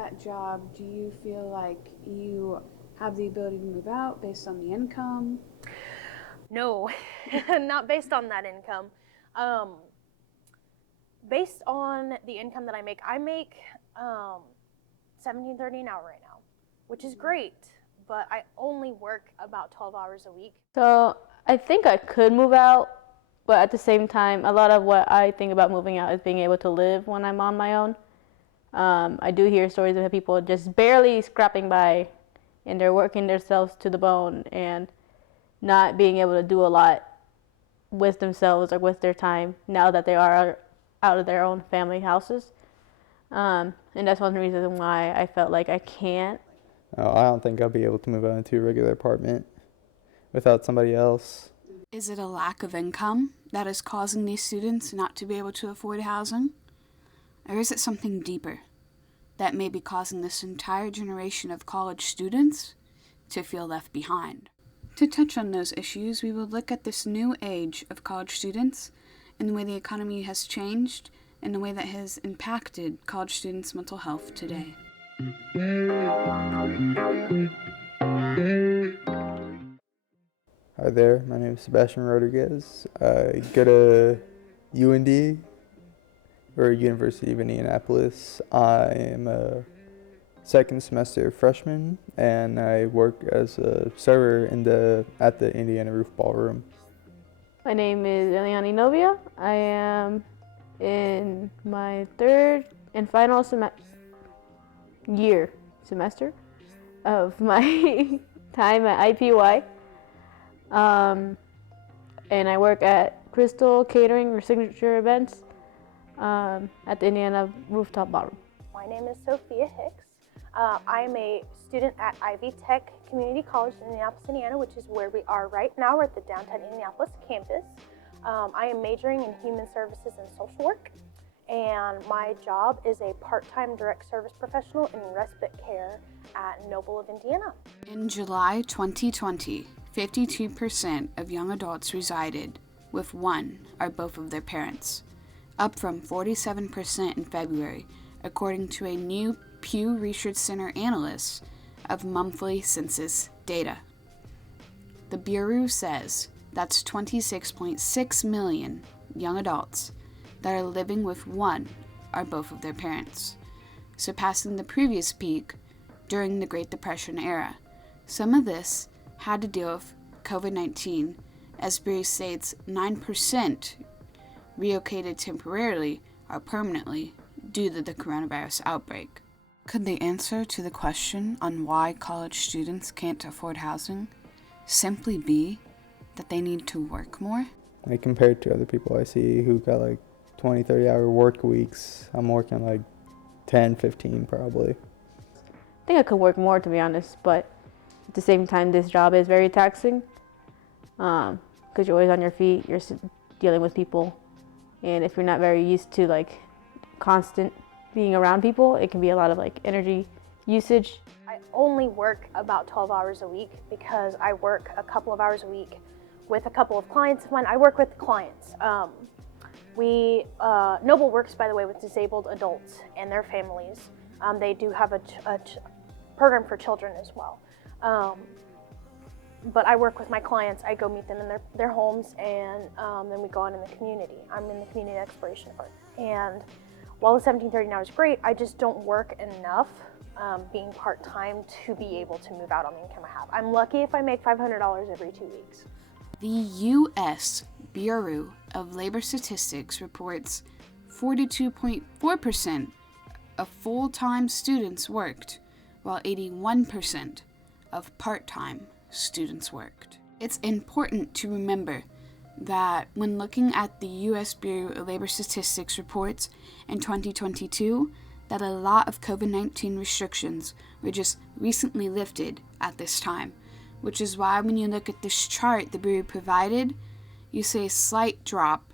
that job, do you feel like you have the ability to move out based on the income? No, not based on that income. Based on the income that I make $17.30 an hour right now, which is great, but I only work about 12 hours a week. So I think I could move out, but at the same time, a lot of what I think about moving out is being able to live when I'm on my own. I do hear stories of people just barely scrapping by, and they're working themselves to the bone and not being able to do a lot with themselves or with their time now that they are out of their own family houses. And that's one reason why I felt like I can't. I don't think I'll be able to move out into a regular apartment without somebody else. Is it a lack of income that is causing these students not to be able to afford housing? Or is it something deeper that may be causing this entire generation of college students to feel left behind? To touch on those issues, we will look at this new age of college students and the way the economy has changed and the way that has impacted college students' mental health today. Hi there, my name is Sebastian Rodriguez. I go to UND, or University of Indianapolis. I am a second semester freshman, and I work as a server at the Indiana Roof Ballroom. My name is Eliani Novia. I am in my third and final semester of my time at IPY. And I work at Crystal Catering or Signature Events at the Indiana Rooftop Ballroom. My name is Sophia Hicks. I am a student at Ivy Tech Community College in Indianapolis, Indiana, which is where we are right now. We're at the downtown Indianapolis campus. I am majoring in human services and social work, and my job is a part-time direct service professional in respite care at Noble of Indiana. In July 2020, 52% of young adults resided with one or both of their parents, up from 47% in February, according to a new Pew Research Center analysis of monthly census data. The Bureau says that's 26.6 million young adults that are living with one or both of their parents, surpassing the previous peak during the Great Depression era. Some of this had to deal with COVID-19, as Bureau states 9% relocated temporarily or permanently due to the coronavirus outbreak. Could the answer to the question on why college students can't afford housing simply be that they need to work more? Like compared to other people I see who got like 20, 30-hour work weeks, I'm working like 10, 15 probably. I think I could work more, to be honest, but at the same time, this job is very taxing because you're always on your feet, you're dealing with people, and if you're not very used to like constant being around people, it can be a lot of like energy usage. I only work about 12 hours a week because I work a couple of hours a week with a couple of clients of mine. I work with clients. Noble works, by the way, with disabled adults and their families. They do have a program for children as well. But I work with my clients. I go meet them in their homes, and then we go out in the community. I'm in the community exploration part. And while the 17:30 an hour is great, I just don't work enough being part-time to be able to move out on the income I have. I'm lucky if I make $500 every 2 weeks. The U.S. Bureau of Labor Statistics reports 42.4% of full-time students worked, while 81% of part-time students worked. It's important to remember that when looking at the U.S. Bureau of Labor Statistics reports in 2022, that a lot of COVID-19 restrictions were just recently lifted at this time, which is why when you look at this chart the Bureau provided, you see a slight drop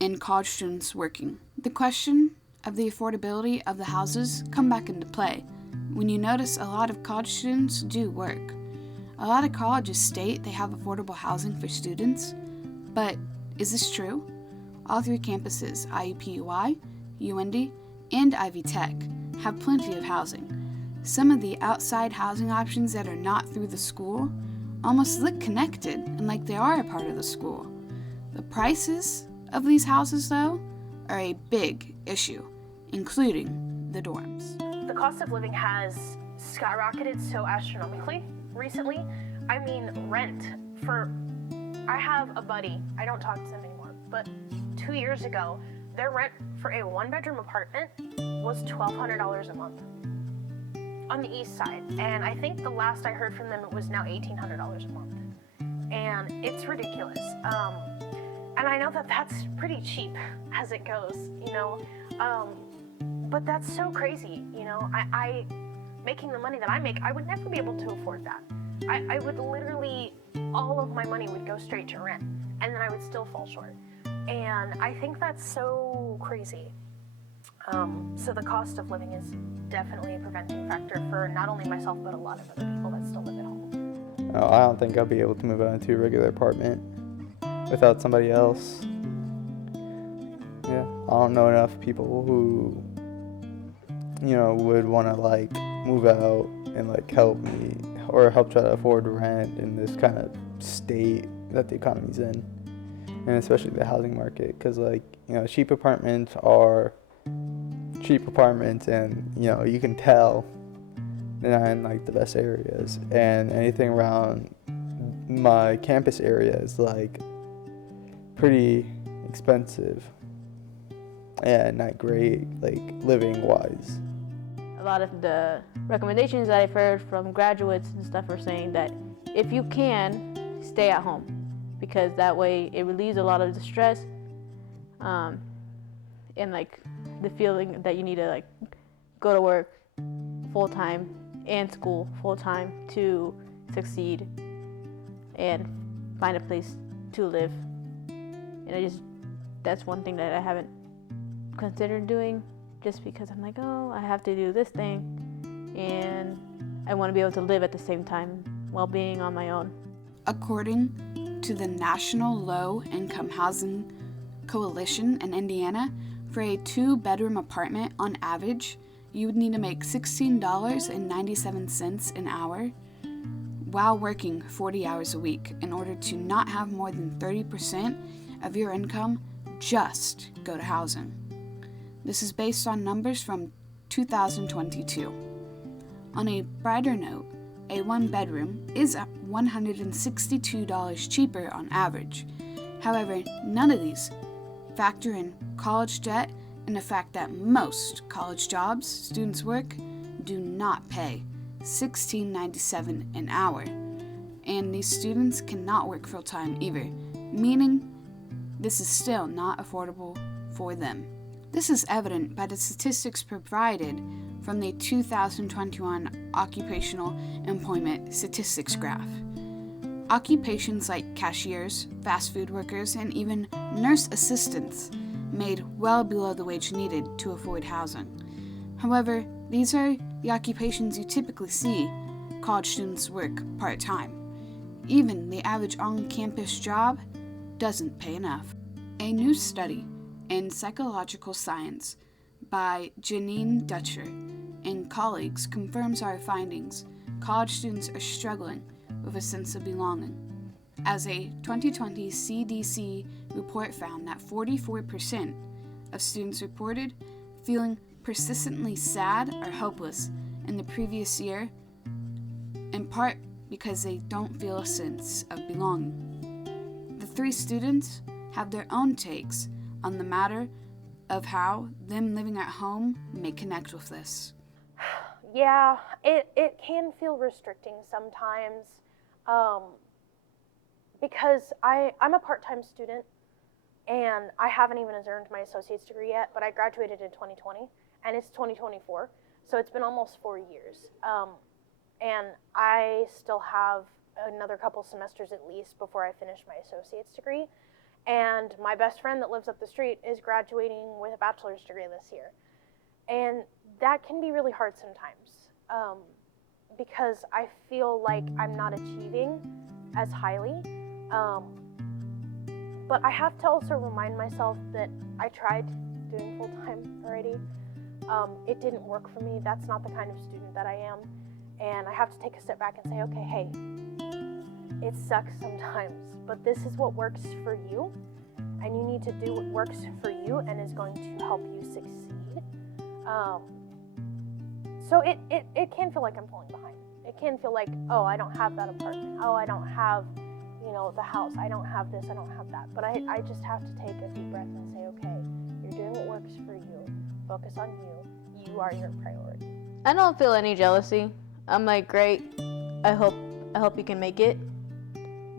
in college students working. The question of the affordability of the houses come back into play when you notice a lot of college students do work. A lot of colleges state they have affordable housing for students, but is this true? All three campuses, IUPUI, UND, and Ivy Tech, have plenty of housing, Some of the outside housing options that are not through the school almost look connected and like they are a part of the school. The prices of these houses, though, are a big issue, including the dorms. The cost of living has skyrocketed so astronomically recently. I mean, rent I have a buddy, I don't talk to him anymore, but 2 years ago, their rent for a 1-bedroom apartment was $1,200 a month on the east side. And I think the last I heard from them, it was now $1,800 a month. And it's ridiculous. And I know that that's pretty cheap as it goes, you know, but that's so crazy, you know. I making the money that I make, I would never be able to afford that. I would literally, all of my money would go straight to rent, and then I would still fall short. And I think that's so crazy. So the cost of living is definitely a preventing factor for not only myself, but a lot of other people that still live at home. I don't think I'll be able to move out into a regular apartment without somebody else. Yeah, I don't know enough people who, you know, would want to like move out and like help me or help try to afford rent in this kind of state that the economy's in, and especially the housing market, because like, you know, cheap apartments are cheap apartments, and you know, you can tell they're not in like the best areas, and anything around my campus area is like pretty expensive and not great, like living wise. A lot of the recommendations that I've heard from graduates and stuff are saying that if you can, stay at home, because that way it relieves a lot of the stress, and like the feeling that you need to like go to work full time and school full time to succeed and find a place to live. And that's one thing that I haven't considered doing, just because I'm like, oh, I have to do this thing, and I want to be able to live at the same time while being on my own. According to the National Low Income Housing Coalition in Indiana, for a 2-bedroom apartment on average, you would need to make $16.97 an hour while working 40 hours a week in order to not have more than 30% of your income just go to housing. This is based on numbers from 2022. On a brighter note, a 1-bedroom is at $162 cheaper on average. However, none of these factor in college debt and the fact that most college jobs students work do not pay $16.97 an hour, and these students cannot work full-time either, meaning this is still not affordable for them. This is evident by the statistics provided from the 2021 Occupational Employment Statistics Graph. Occupations like cashiers, fast food workers, and even nurse assistants made well below the wage needed to afford housing. However, these are the occupations you typically see college students work part-time. Even the average on-campus job doesn't pay enough. A new study in psychological science by Janine Dutcher and colleagues confirms our findings. College students are struggling with a sense of belonging, as a 2020 CDC report found that 44% of students reported feeling persistently sad or hopeless in the previous year, in part because they don't feel a sense of belonging. The 3 students have their own takes on the matter of how them living at home may connect with this. Yeah, it can feel restricting sometimes, because I'm a part-time student, and I haven't even earned my associate's degree yet, but I graduated in 2020, and it's 2024, so it's been almost 4 years. And I still have another couple semesters at least before I finish my associate's degree. And my best friend that lives up the street is graduating with a bachelor's degree this year. And that can be really hard sometimes, because I feel like I'm not achieving as highly. But I have to also remind myself that I tried doing full-time already. It didn't work for me. That's not the kind of student that I am. And I have to take a step back and say, okay, hey, it sucks sometimes, but this is what works for you. And you need to do what works for you and is going to help you succeed. So it can feel like I'm falling behind. It can feel like, oh, I don't have that apartment. Oh, I don't have, the house. I don't have this. I don't have that. But I just have to take a deep breath and say, okay, you're doing what works for you. Focus on you. You are your priority. I don't feel any jealousy. I'm like, great. I hope you can make it.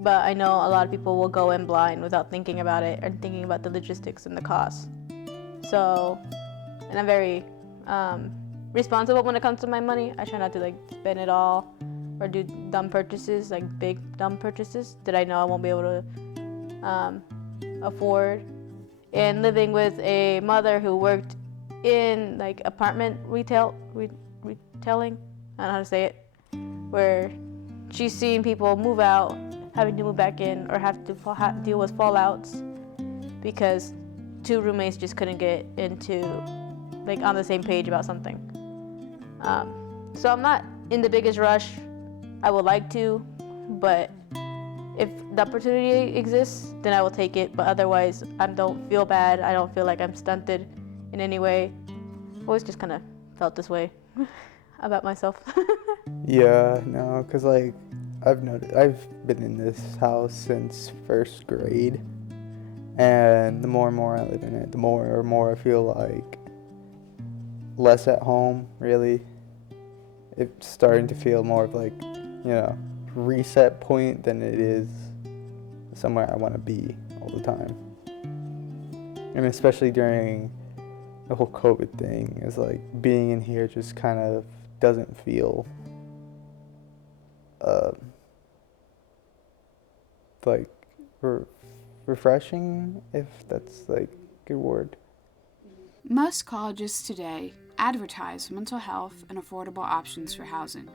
But I know a lot of people will go in blind without thinking about it or thinking about the logistics and the costs. So, and I'm very responsible when it comes to my money. I try not to spend it all or do dumb purchases, big dumb purchases that I know I won't be able to afford. And living with a mother who worked in apartment retailing, I don't know how to say it, where she's seen people move out, having to move back in, or have to deal with fallouts because two roommates just couldn't get into on the same page about something. So I'm not in the biggest rush. I would like to, but if the opportunity exists, then I will take it. But otherwise, I don't feel bad. I don't feel like I'm stunted in any way. I've always just kind of felt this way about myself. Yeah, no, because I've been in this house since first grade, and the more and more I live in it, the more and more I feel like less at home, really. It's starting to feel more of reset point than it is somewhere I want to be all the time. And especially during the whole COVID thing, is being in here just kind of doesn't feel refreshing, if that's a good word. Most colleges today advertise mental health and affordable options for housing.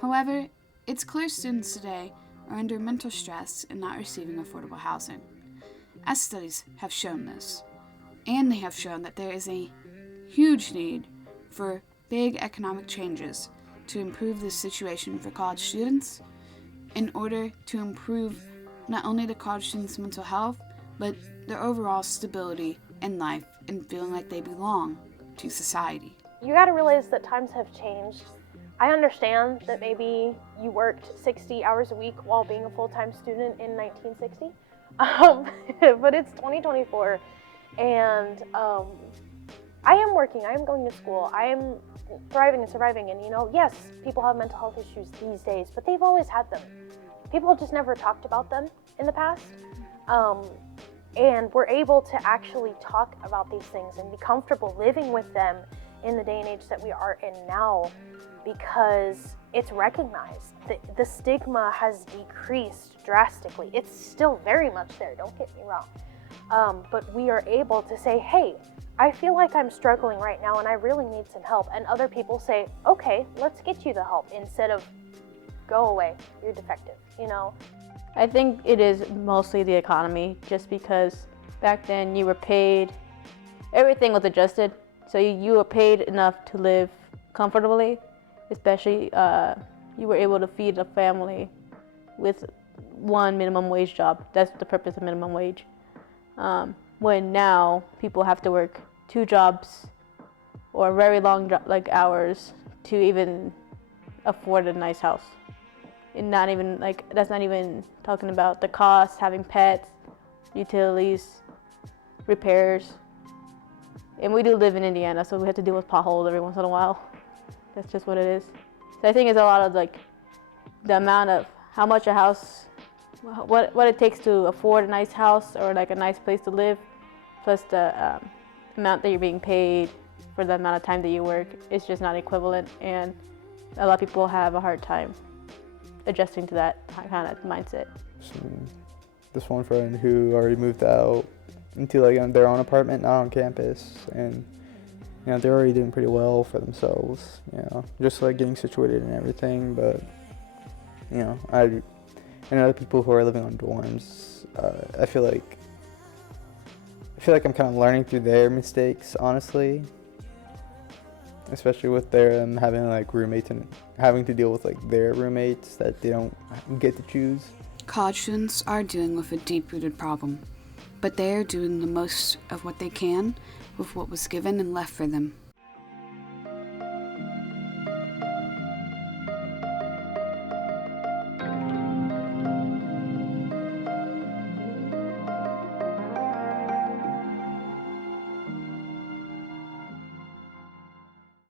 However, it's clear students today are under mental stress and not receiving affordable housing, as studies have shown this. And they have shown that there is a huge need for big economic changes to improve this situation for college students in order to improve not only the college students' mental health, but their overall stability in life and feeling like they belong to society. You got to realize that times have changed. I understand that maybe you worked 60 hours a week while being a full-time student in 1960, but it's 2024, and I am working, I am going to school, I am thriving and surviving, and yes, people have mental health issues these days, but they've always had them. People just never talked about them in the past. And we're able to actually talk about these things and be comfortable living with them in the day and age that we are in now, because it's recognized. The stigma has decreased drastically. It's still very much there, don't get me wrong. But we are able to say, hey, I feel like I'm struggling right now and I really need some help. And other people say, okay, let's get you the help, instead of go away, you're defective, I think it is mostly the economy, just because back then you were paid, everything was adjusted, so you were paid enough to live comfortably, especially you were able to feed a family with one minimum wage job. That's the purpose of minimum wage. When now people have to work 2 jobs or very long hours to even afford a nice house. And not even that's not even talking about the cost, having pets, utilities, repairs. And we do live in Indiana, so we have to deal with potholes every once in a while. That's just what it is. So I think it's a lot of the amount of how much a house, what it takes to afford a nice house or a nice place to live, plus the amount that you're being paid for the amount of time that you work. It's just not equivalent, and a lot of people have a hard time adjusting to that kind of mindset. This one friend who already moved out into their own apartment, not on campus, and they're already doing pretty well for themselves, just getting situated and everything. But I know other people who are living on dorms, I feel like I'm kind of learning through their mistakes, honestly. especially with their having like roommates and having to deal with like their roommates that they don't get to choose. College students are dealing with a deep-rooted problem, but they are doing the most of what they can with what was given and left for them.